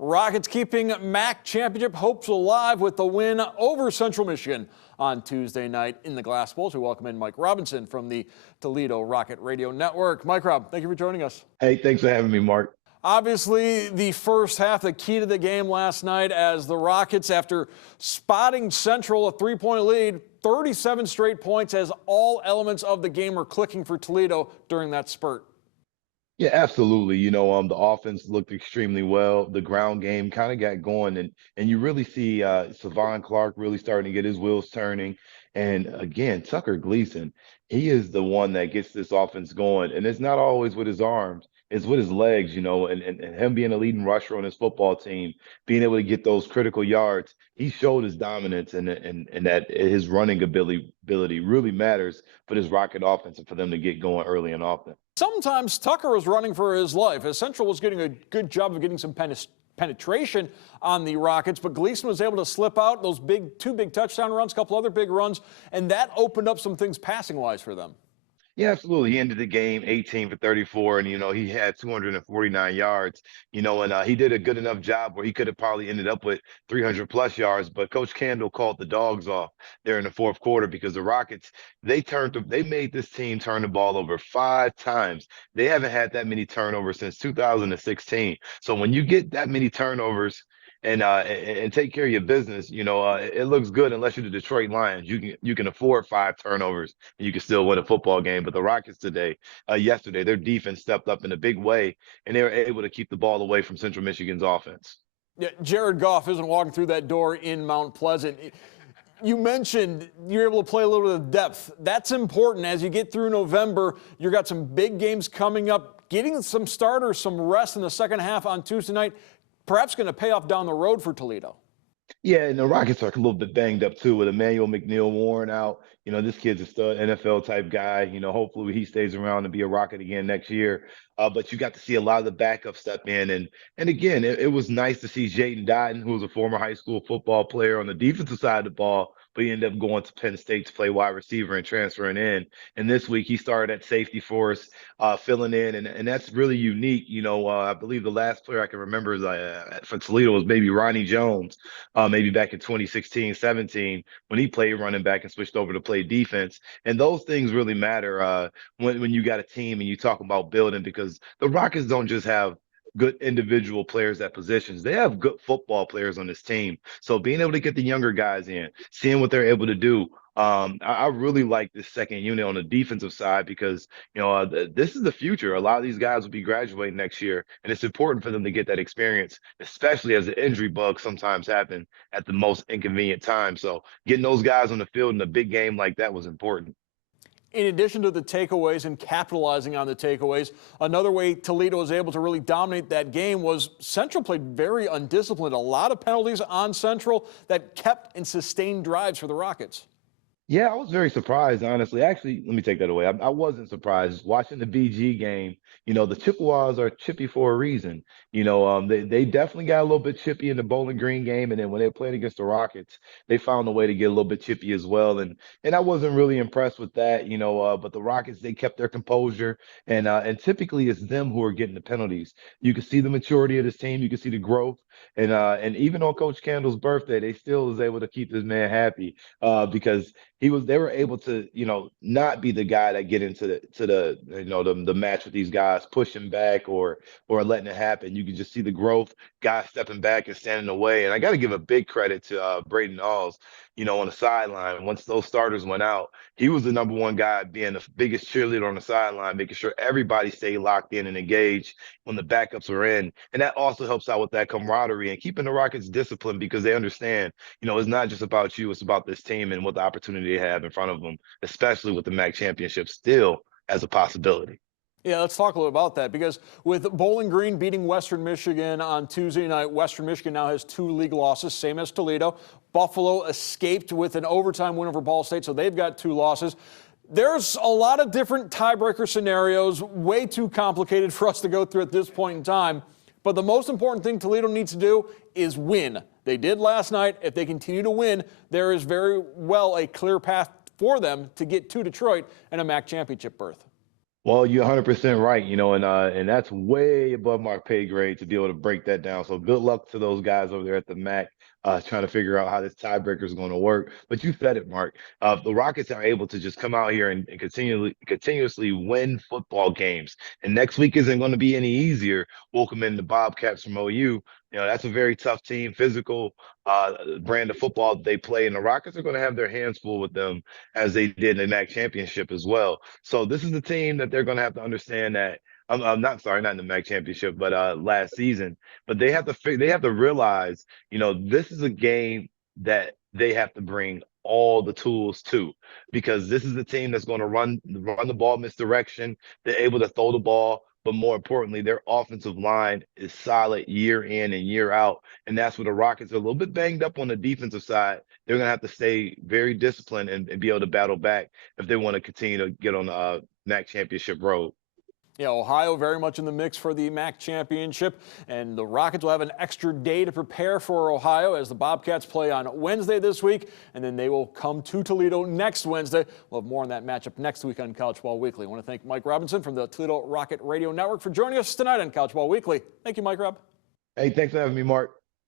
Rockets keeping MAC championship hopes alive with the win over Central Michigan on Tuesday night in the Glass Bowl. We welcome in Mike Robinson from the Toledo Rocket Radio Network. Mike Rob, thank you for joining us. Hey, thanks for having me, Mark. Obviously, the first half, the key to the game last night as the Rockets, after spotting Central a three-point lead, 37 straight points as all elements of the game were clicking for Toledo during that spurt. Yeah, absolutely. The offense looked extremely well. The ground game kind of got going, and you really see Savon Clark really starting to get his wheels turning. And again, Tucker Gleason, he is the one that gets this offense going. And it's not always with his arms, it's with his legs, and him being a leading rusher on his football team, being able to get those critical yards. He showed his dominance and that his running ability really matters for this Rocket offense and for them to get going early and often. Sometimes Tucker was running for his life, as Central was getting a good job of getting some penetration on the Rockets, but Gleason was able to slip out those two big touchdown runs, a couple other big runs, and that opened up some things passing-wise for them. Yeah, absolutely. He ended the game 18 for 34, and he had 249 yards. And he did a good enough job where he could have probably ended up with 300 plus yards. But Coach Kendall called the dogs off there in the fourth quarter because the Rockets they made this team turn the ball over 5 times. They haven't had that many turnovers since 2016. So when you get that many turnovers and take care of your business, it looks good unless you're the Detroit Lions. You can afford 5 turnovers and you can still win a football game. But the Rockets yesterday, their defense stepped up in a big way and they were able to keep the ball away from Central Michigan's offense. Yeah, Jared Goff isn't walking through that door in Mount Pleasant. You mentioned you're able to play a little bit of depth. That's important as you get through November. You've got some big games coming up. Getting some starters, some rest in the second half on Tuesday night, perhaps going to pay off down the road for Toledo. Yeah, and the Rockets are a little bit banged up too with Emmanuel McNeil worn out. This kid's a stud NFL type guy. Hopefully he stays around to be a Rocket again next year. But you got to see a lot of the backup step in. And again, it was nice to see Jaden Dotton, who was a former high school football player on the defensive side of the ball, but he ended up going to Penn State to play wide receiver and transferring in. And this week he started at safety for us, filling in, and that's really unique. I believe the last player I can remember is for Toledo was maybe Ronnie Jones, maybe back in 2016, 17, when he played running back and switched over to play defense. And those things really matter when you got a team and you talk about building, because the Rockets don't just have good individual players at positions. They have good football players on this team. So being able to get the younger guys in, seeing what they're able to do, I really like this second unit on the defensive side because, this is the future. A lot of these guys will be graduating next year, and it's important for them to get that experience, especially as the injury bugs sometimes happen at the most inconvenient time. So getting those guys on the field in a big game like that was important. In addition to the takeaways and capitalizing on the takeaways, another way Toledo was able to really dominate that game was Central played very undisciplined. A lot of penalties on Central that kept and sustained drives for the Rockets. Yeah, I was very surprised, honestly. Actually, let me take that away. I wasn't surprised. Watching the BG game, the Chippewas are chippy for a reason. They definitely got a little bit chippy in the Bowling Green game, and then when they played against the Rockets, they found a way to get a little bit chippy as well. And I wasn't really impressed with that, but the Rockets, they kept their composure, and typically it's them who are getting the penalties. You can see the maturity of this team, you can see the growth, and even on Coach Kendall's birthday, they still was able to keep this man happy because they were able to, not be the guy that get into the match with these guys, pushing back or letting it happen. You can just see the growth, guys stepping back and standing away. And I got to give a big credit to Braden Alls, on the sideline. Once those starters went out, he was the number one guy, being the biggest cheerleader on the sideline, making sure everybody stayed locked in and engaged when the backups were in. And that also helps out with that camaraderie and keeping the Rockets disciplined, because they understand, it's not just about you, it's about this team and what the opportunity they have in front of them, especially with the MAC championship still as a possibility. Yeah, let's talk a little about that, because with Bowling Green beating Western Michigan on Tuesday night, Western Michigan now has 2 league losses, same as Toledo. Buffalo escaped with an overtime win over Ball State, so they've got 2 losses. There's a lot of different tiebreaker scenarios, way too complicated for us to go through at this point in time. But the most important thing Toledo needs to do is win. They did last night. If they continue to win, there is very well a clear path for them to get to Detroit and a MAC championship berth. Well, you're 100% right, and that's way above my pay grade to be able to break that down. So good luck to those guys over there at the MAC, trying to figure out how this tiebreaker is going to work. But you said it, Mark. The Rockets are able to just come out here and continuously win football games. And next week isn't going to be any easier. Welcoming the Bobcats from OU. That's a very tough team, physical brand of football that they play, and the Rockets are going to have their hands full with them as they did in the MAC championship as well. So this is the team that they're going to have to understand that. I'm not sorry, not in the MAC championship, but last season. But they have to realize, this is a game that they have to bring all the tools to, because this is the team that's going to run the ball misdirection. They're able to throw the ball, but more importantly, their offensive line is solid year in and year out. And that's where the Rockets are a little bit banged up on the defensive side. They're going to have to stay very disciplined and be able to battle back if they want to continue to get on the MAC championship road. Yeah, Ohio very much in the mix for the MAC championship, and the Rockets will have an extra day to prepare for Ohio as the Bobcats play on Wednesday this week, and then they will come to Toledo next Wednesday. We'll have more on that matchup next week on College Ball Weekly. I want to thank Mike Robinson from the Toledo Rocket Radio Network for joining us tonight on College Ball Weekly. Thank you, Mike Rob. Hey, thanks for having me, Mark.